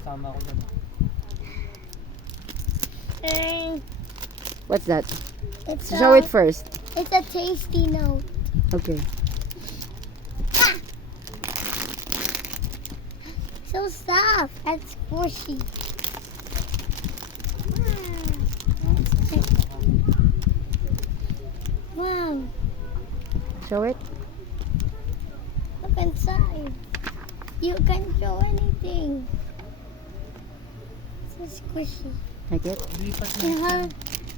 kasama ko dyan. And What's that? it's Show it first. It's a tasty note. Okay. So soft and squishy. Wow, Show it. look inside. You can show anything. So squishy. Like it. Lipat na.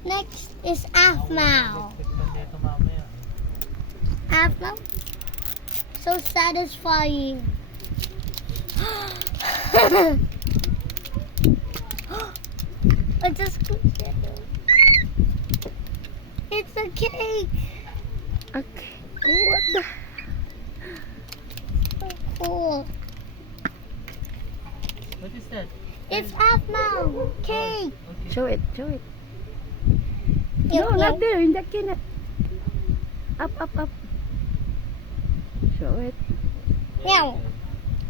Next is Afmao. Dito mamaya. Afmao? So satisfying. I just squished it. It's a cake. Okay. Oh, what the? So cool. What is that? It's Afmao cake. Okay. Show it. Show it. Ew, No, ew. not there. In the can. Up, up, up. Show it. Meow.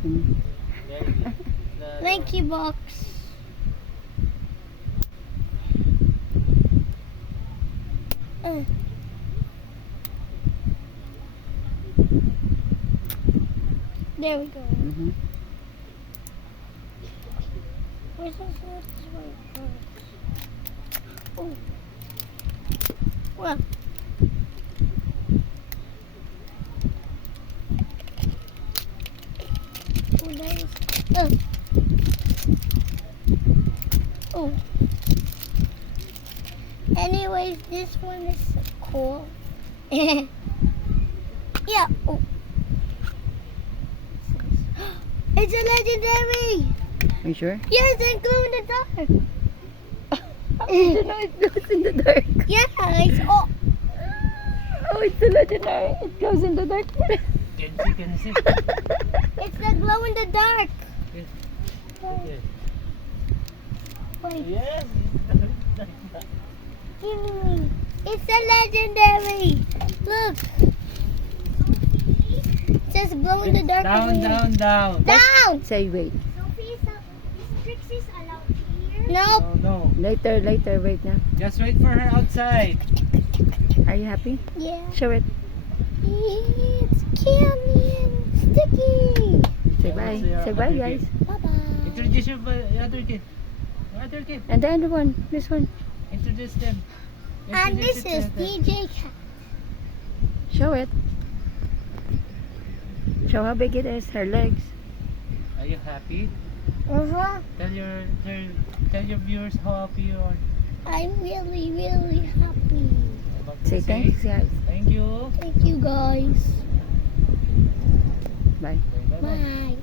Mm. Very good. Lanky box. There we go. Mm-hmm. Where's this one? Oh. Well. Oh, nice. Oh. Oh. Anyways, this one is cool. Yeah. Oh. It's a legendary. Are you sure? Yes, it glow in the dark. How did you know it goes in the dark? Yeah, it's oh. Oh, it's a legendary. It goes in the dark. Can see. It's the glow in the dark. Okay. Wait, Yes. give me. It's a legendary. Look. It says glow in the dark. Down, over here. down, down. Down. Say wait. Sophie, is Trixie's allowed here? No, Nope. no. Later, later. Wait now. Just wait for her outside. Are you happy? Yeah. Show it. It's candy and sticky. Say bye. Say bye, guys. Bye bye. Introduce your other kid. Other kid. And the other one. This one. Introduce them. And Introduce this is it to them. DJ Cat. Show it. Show how big it is. Her legs. Are you happy? Uh-huh. Tell your viewers how happy you are. I'm really, really happy. Say thanks, guys. Thank you. Thank you guys. Bye. Bye-bye. Bye.